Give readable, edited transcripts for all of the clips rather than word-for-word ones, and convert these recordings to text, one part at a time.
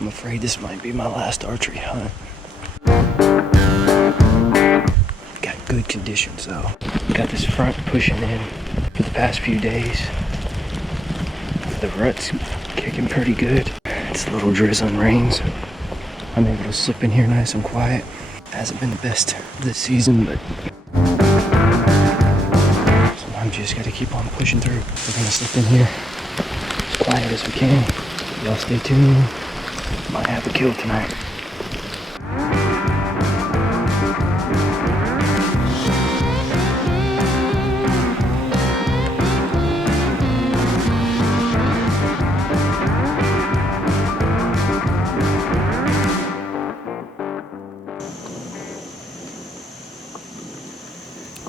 I'm afraid this might be my last archery hunt. Got good conditions though. Got this front pushing in for the past few days. The rut's kicking pretty good. It's a little drizzling rain, so I'm able to slip in here nice and quiet. Hasn't been the best this season, but sometimes you just gotta keep on pushing through. We're gonna slip in here as quiet as we can. Y'all stay tuned. Might have a kill tonight.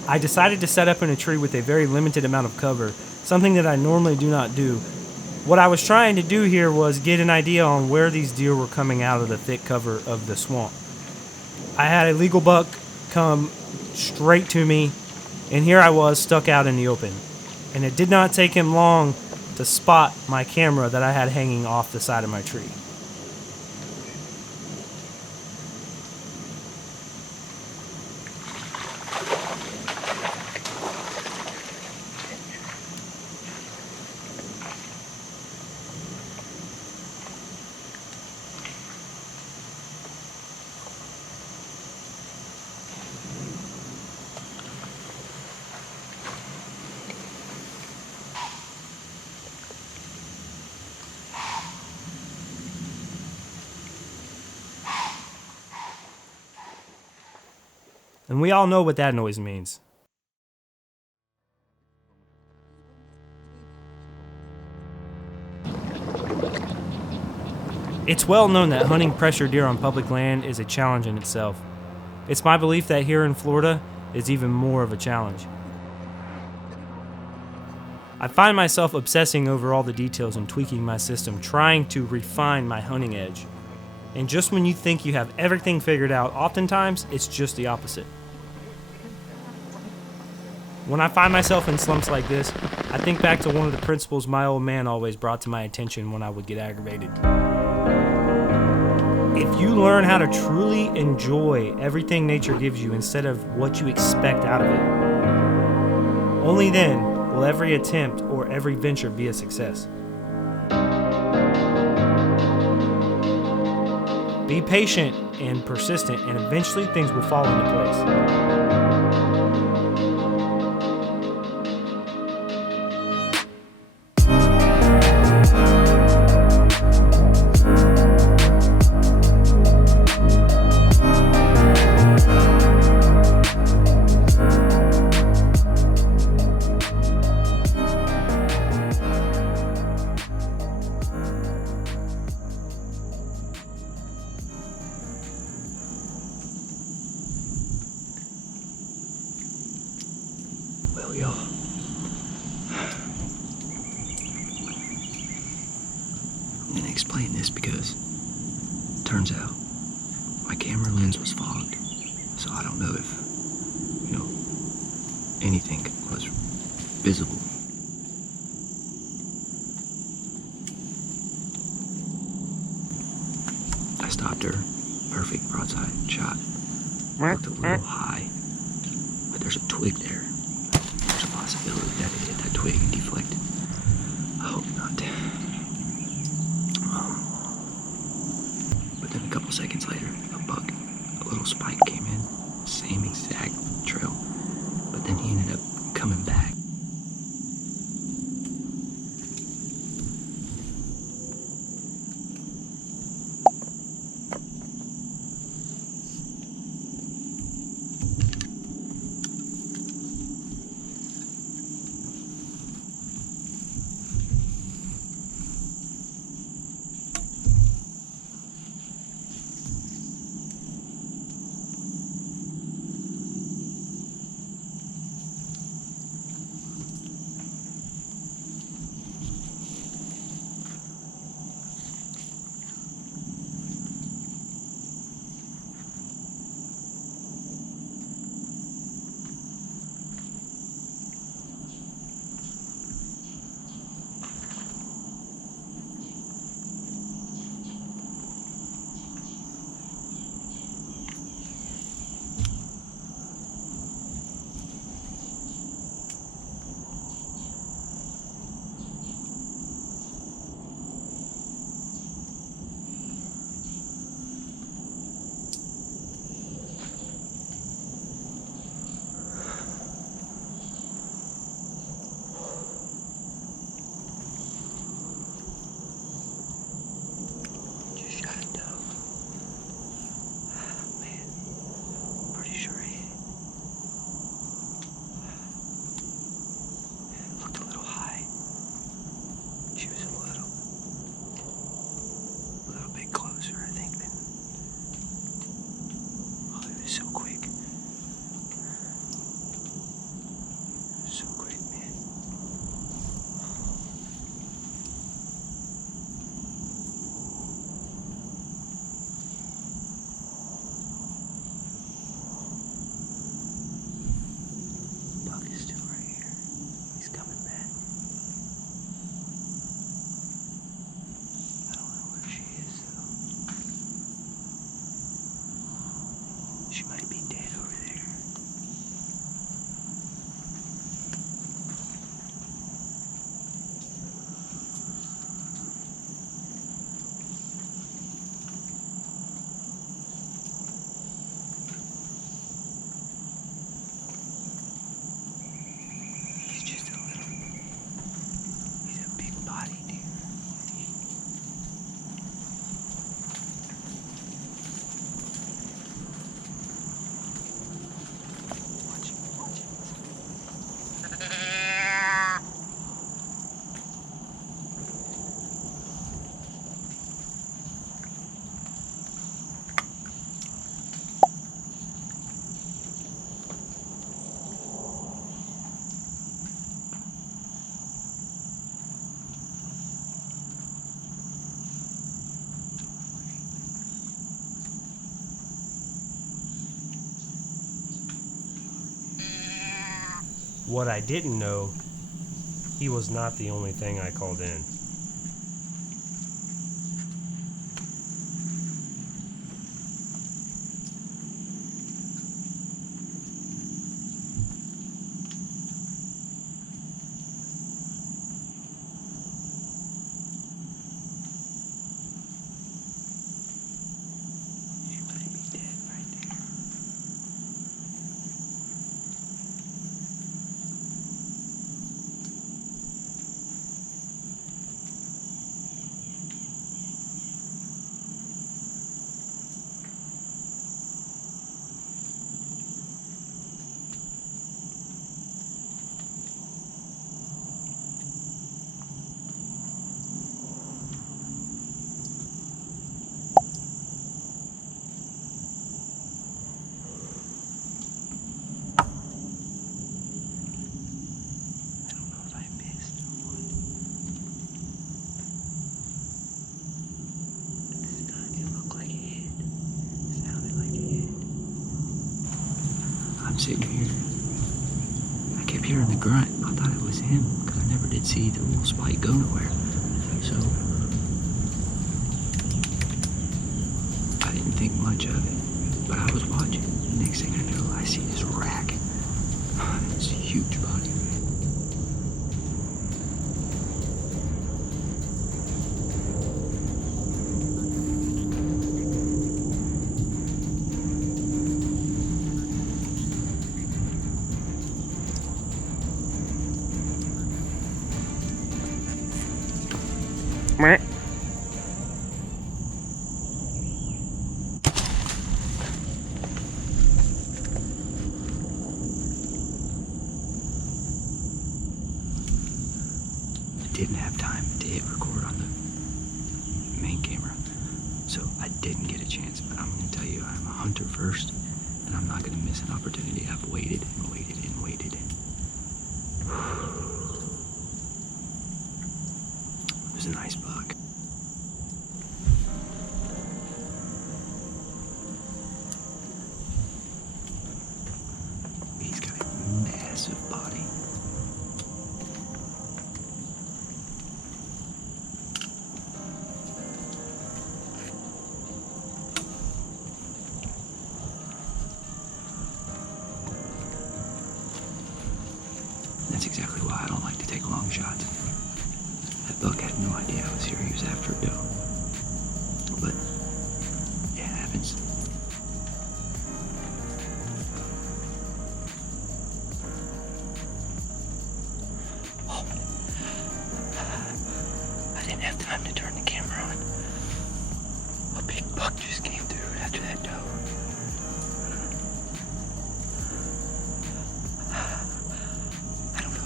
I decided to set up in a tree with a very limited amount of cover, something that I normally do not do. What I was trying to do here was get an idea on where these deer were coming out of the thick cover of the swamp. I had a legal buck come straight to me, and here I was stuck out in the open. And it did not take him long to spot my camera that I had hanging off the side of my tree. And we all know what that noise means. It's well known that hunting pressure deer on public land is a challenge in itself. It's my belief that here in Florida is even more of a challenge. I find myself obsessing over all the details and tweaking my system, trying to refine my hunting edge. And just when you think you have everything figured out, oftentimes it's just the opposite. When I find myself in slumps like this, I think back to one of the principles my old man always brought to my attention when I would get aggravated. If you learn how to truly enjoy everything nature gives you instead of what you expect out of it, only then will every attempt or every venture be a success. Be patient and persistent, and eventually things will fall into place. Well, y'all, I'm gonna explain this because turns out my camera lens was fogged, so I don't know if, anything was visible. I stopped her, perfect broadside shot. Looked a little high, but there's a twig there. There's a possibility that it hit that twig and deflected. I hope not. But then a couple seconds later, a buck, a little spike came in, same exact trail, but then he ended up coming back. What I didn't know, he was not the only thing I called in. I'm sitting here. I kept hearing the grunt. I thought it was him because I never did see the little spike go nowhere. So I didn't think much of it, but I was watching. Next thing I know, I see this rack. It's a huge body. Didn't have time to hit record on the main camera, so I didn't get a chance. But I'm going to tell you, I'm a hunter first, and I'm not going to miss an opportunity. I've waited and waited and waited. It was a nice buck. He's got a massive body. That's exactly why I don't like to take long shots. That buck had no idea I was here. He was after a doe. But it happens. Oh, I didn't have time to turn the camera on. A big buck just came through after that doe.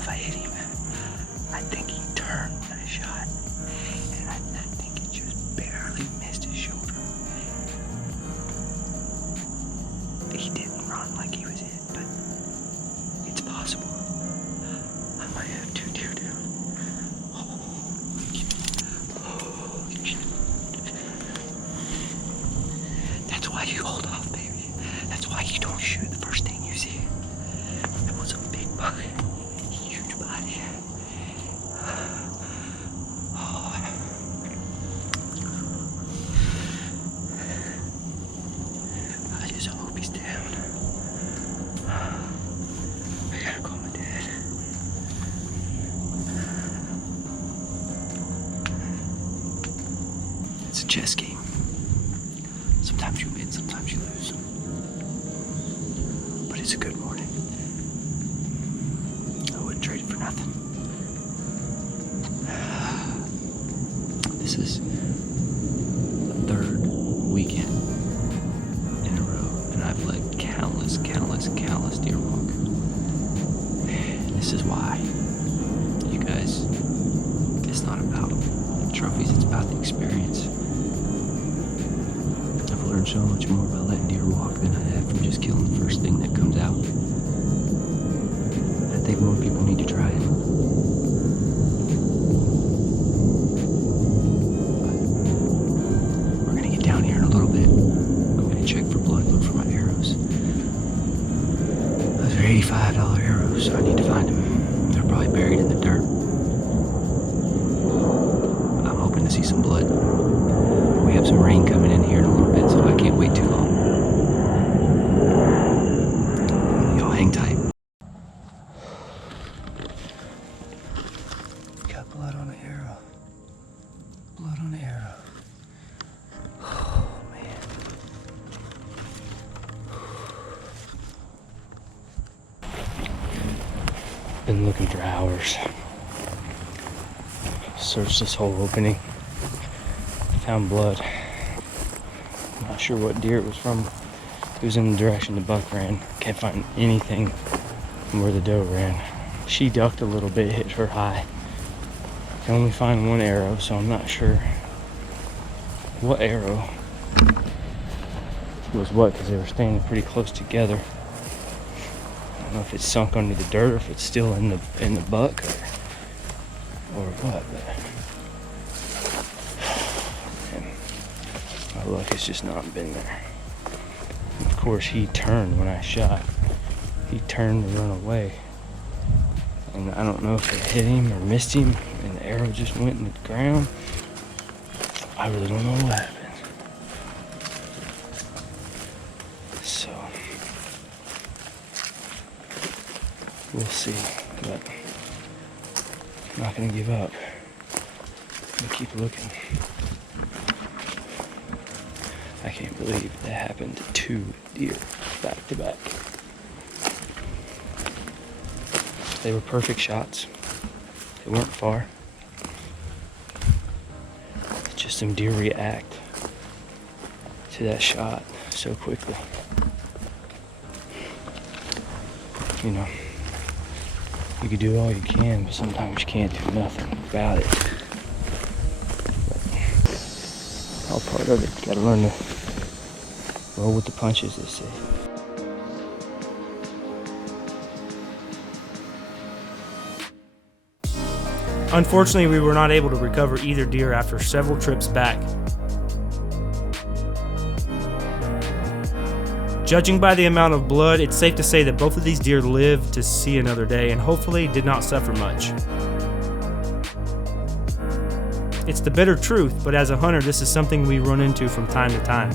I hit him. I think he turned when I shot, and I think it just barely missed his shoulder. He didn't run like he was hit, but it's possible. I might have two deer down. That's why you hold off, baby. That's why you don't shoot the first thing you see. It was a big buck. Body. I just hope he's down. I gotta call my dad. It's a chess game. Sometimes you win, sometimes you lose. But it's a good morning. I wouldn't trade it for nothing. This is the third weekend in a row, and I've led countless deer walk. And this is why, you guys, it's not about trophies, it's about the experience. I've learned so much more about letting deer walk than I have from just killing the first thing that comes out. I think more people need to try it. We're gonna get down here in a little bit. I'm gonna check for blood, look for my arrows. Those are $85 arrows, so I need to find them. some rain coming in here in a little bit, so I can't wait too long. Y'all hang tight. Got blood on the arrow. Blood on the arrow. Oh, man. Been looking for hours. Searched this whole opening. Found blood. I'm not sure what deer it was from. It was in the direction the buck ran. Can't find anything from where the doe ran. She ducked a little bit, hit her high. Can only find one arrow, so I'm not sure what arrow was what, because they were standing pretty close together. I don't know if it's sunk under the dirt or if it's still in the buck or what, but man, my luck has just not been there. And of course, he turned when I shot. He turned to run away, and I don't know if it hit him or missed him, and the arrow just went in the ground. I really don't know what happened. So we'll see, but I'm not gonna give up. I'm gonna keep looking. I can't believe that happened to 2 deer back to back. They were perfect shots. They weren't far. Just some deer react to that shot so quickly. You know, you can do all you can, but sometimes you can't do nothing about it. But all part of it. Gotta learn to roll with the punches, they say. Unfortunately, we were not able to recover either deer after several trips back. Judging by the amount of blood, it's safe to say that both of these deer lived to see another day and hopefully did not suffer much. It's the bitter truth, but as a hunter, this is something we run into from time to time.